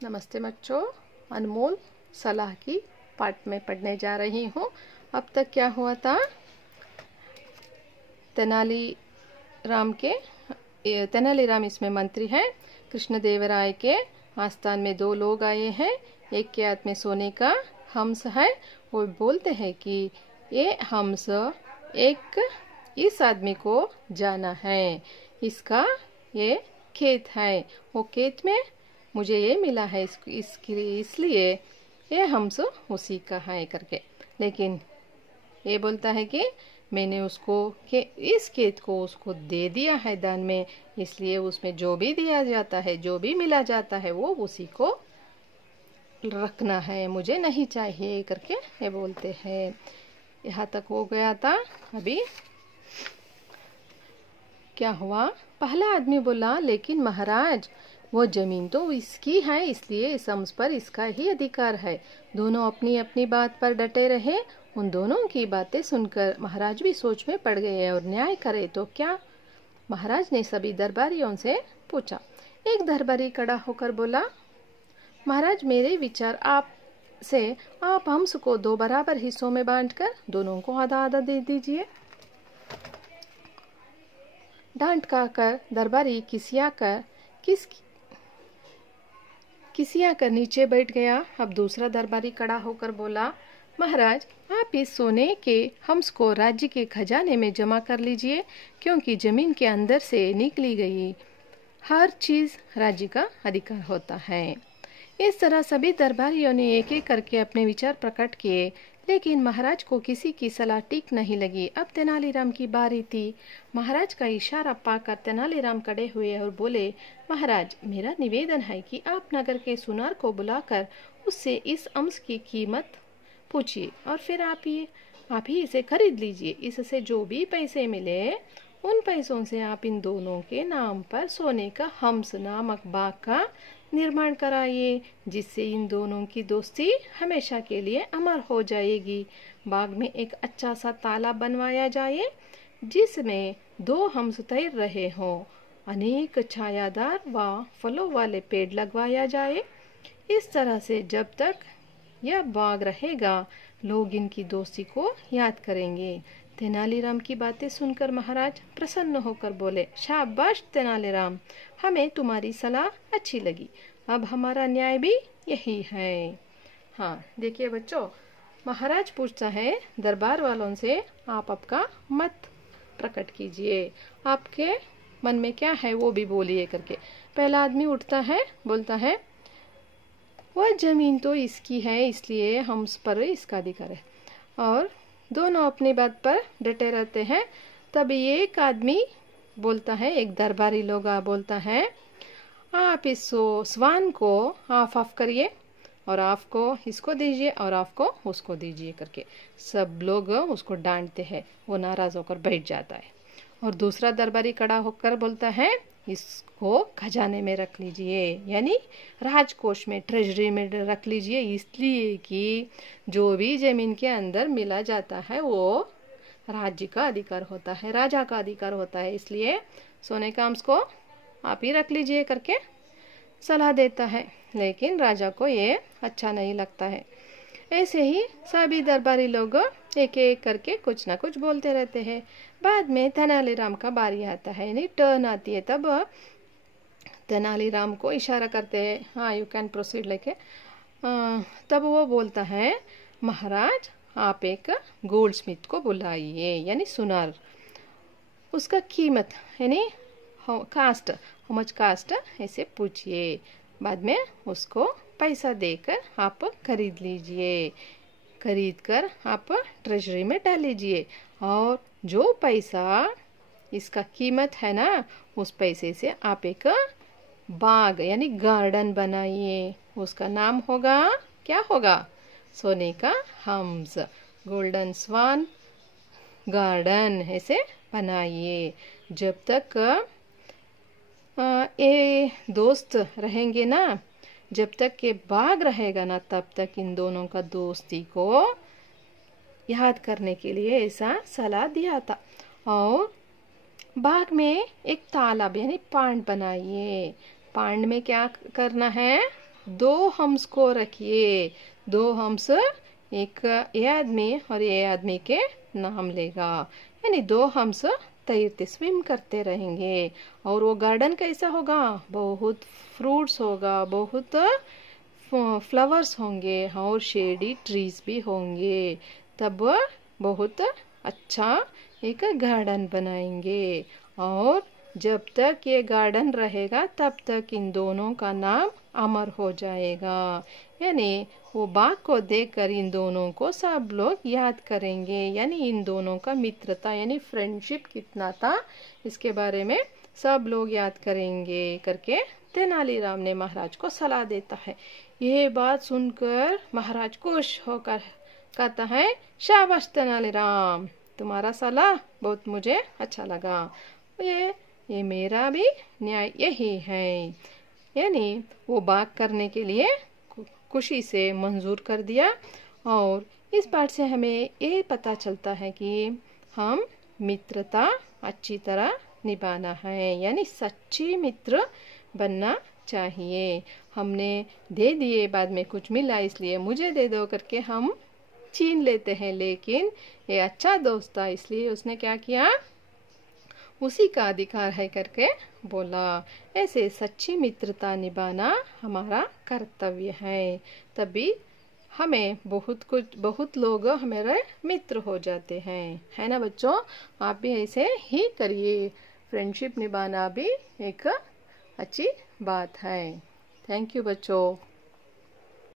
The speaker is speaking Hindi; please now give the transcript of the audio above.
नमस्ते बच्चों, अनमोल सलाह की पाठ में पढ़ने जा रही हूँ। अब तक क्या हुआ था? तेनालीराम इसमें मंत्री हैं। कृष्णदेवराय के आस्थान में दो लोग आए हैं। एक के हाथ में सोने का हंस है। वो बोलते हैं कि ये हंस एक इस आदमी को जाना है, इसका ये खेत है, वो खेत में मुझे ये मिला है, इसलिए ये हंस उसी का है करके। लेकिन ये बोलता है कि मैंने इस खेत को उसको दे दिया है दान में, इसलिए उसमें जो भी दिया जाता है, जो भी मिला जाता है, वो उसी को रखना है, मुझे नहीं चाहिए करके ये बोलते हैं। यहाँ तक हो गया था। अभी क्या हुआ? पहला आदमी बोला, लेकिन महाराज वो जमीन तो इसकी है, इसलिए इस हंस पर इसका ही अधिकार है। दोनों अपनी अपनी बात पर डटे रहे। उन दोनों की बातें सुनकर महाराज भी सोच में पड़ गए और न्याय करे तो क्या? महाराज ने सभी दरबारियों से पूछा। एक दरबारी खड़ा होकर बोला, महाराज मेरे विचार आप हंस को 2 बराबर हिस्सों में बांटकर दोनों को आधा आधा दे दीजिए। डांट खाकर दरबारी किसिया कर नीचे बैठ गया। अब दूसरा दरबारी खड़ा होकर बोला, महाराज आप इस सोने के हंस को राज्य के खजाने में जमा कर लीजिए, क्योंकि जमीन के अंदर से निकली गई हर चीज राज्य का अधिकार होता है। इस तरह सभी दरबारियों ने एक एक करके अपने विचार प्रकट किए, लेकिन महाराज को किसी की सलाह ठीक नहीं लगी। अब तेनालीराम की बारी थी। महाराज का इशारा पाकर तेनालीराम खड़े हुए और बोले, महाराज मेरा निवेदन है कि आप नगर के सुनार को बुलाकर उससे इस हंस की कीमत पूछिए और फिर आप ही इसे खरीद लीजिए। इससे जो भी पैसे मिले उन पैसों से आप इन दोनों के नाम पर सोने का हंस नामक बाग का निर्माण कराइए, जिससे इन दोनों की दोस्ती हमेशा के लिए अमर हो जाएगी। बाग में एक अच्छा सा तालाब बनवाया जाए, जिसमें 2 हंस तैर रहे हों। अनेक छायादार व फलों वाले पेड़ लगवाया जाए। इस तरह से जब तक यह बाग रहेगा, लोग इनकी दोस्ती को याद करेंगे। तेनालीराम की बातें सुनकर महाराज प्रसन्न होकर बोले, शाबाश तेनालीराम, हमें तुम्हारी सलाह अच्छी लगी। अब हमारा न्याय भी यही है। हाँ, देखिए बच्चों, महाराज पूछता है दरबार वालों से, आप आपका मत प्रकट कीजिए, आपके मन में क्या है वो भी बोलिए करके। पहला आदमी उठता है, बोलता है, वह जमीन तो इसकी है, इसलिए हम उस पर इसका अधिकार है। और दोनों अपनी बात पर डटे रहते हैं। तभी एक आदमी बोलता है, एक दरबारी लोग बोलता है, आप इस स्वान को ऑफ करिए और आपको इसको दीजिए और आपको उसको दीजिए करके। सब लोग उसको डांटते हैं, वो नाराज होकर बैठ जाता है। और दूसरा दरबारी खड़ा होकर बोलता है, इसको खजाने में रख लीजिए, यानी राजकोष में, ट्रेजरी में रख लीजिए, इसलिए कि जो भी जमीन के अंदर मिला जाता है वो राज्य का अधिकार होता है, राजा का अधिकार होता है, इसलिए सोने का हंस को आप ही रख लीजिए करके सलाह देता है। लेकिन राजा को ये अच्छा नहीं लगता है। ऐसे ही सभी दरबारी लोग एक एक करके कुछ ना कुछ बोलते रहते हैं। बाद में तेनालीराम का बारी आता है, यानी टर्न आती है। तब तेनालीराम को इशारा करते हैं, हाँ यू कैन प्रोसीड लेके। तब वो बोलता है, महाराज आप एक गोल्ड स्मिथ को बुलाइए, यानी सुनार, उसका कीमत यानी कास्ट, हाउ मच कास्ट, ऐसे पूछिए। बाद में उसको पैसा देकर आप खरीद लीजिए, खरीद कर आप ट्रेजरी में डाल लीजिए, और जो पैसा इसका कीमत है ना, उस पैसे से आप एक बाग यानी गार्डन बनाइए। उसका नाम होगा, क्या होगा? सोने का हंस, गोल्डन स्वान गार्डन, ऐसे बनाइए। जब तक ये दोस्त रहेंगे ना, जब तक के बाग रहेगा ना, तब तक इन दोनों का दोस्ती को याद करने के लिए ऐसा सलाह दिया था। और बाग में एक तालाब यानी पांड बनाइए। पांड में क्या करना है? दो हम्स को रखिए। दो हम्स, एक ये आदमी और ये आदमी के नाम लेगा, यानी दो हम्स तैरते स्विम करते रहेंगे। और वो गार्डन कैसा होगा? बहुत फ्रूट्स होगा, बहुत फ्लावर्स होंगे और शेडी ट्रीज भी होंगे। तब बहुत अच्छा एक गार्डन बनाएंगे। और जब तक ये गार्डन रहेगा तब तक इन दोनों का नाम अमर हो जाएगा। यानी वो बाग को देखकर इन दोनों को सब लोग याद करेंगे, यानी इन दोनों का मित्रता यानी फ्रेंडशिप कितना था इसके बारे में सब लोग याद करेंगे करके तेनालीराम ने महाराज को सलाह देता है। ये बात सुनकर महाराज खुश होकर कहता है, शाबाश तेनालीराम, तुम्हारा सलाह बहुत मुझे अच्छा लगा। ये मेरा भी न्याय यही है। यानी वो बात करने के लिए खुशी से मंजूर कर दिया। और इस बात से हमें ये पता चलता है कि हम मित्रता अच्छी तरह निभाना है, यानी सच्ची मित्र बनना चाहिए। हमने दे दिए, बाद में कुछ मिला इसलिए मुझे दे दो करके हम छीन लेते हैं, लेकिन ये अच्छा दोस्त था इसलिए उसने क्या किया, उसी का अधिकार है करके बोला। ऐसे सच्ची मित्रता निभाना हमारा कर्तव्य है, तभी हमें बहुत लोग हमारे मित्र हो जाते हैं, है ना बच्चों? आप भी ऐसे ही करिए। फ्रेंडशिप निभाना भी एक अच्छी बात है। थैंक यू बच्चों।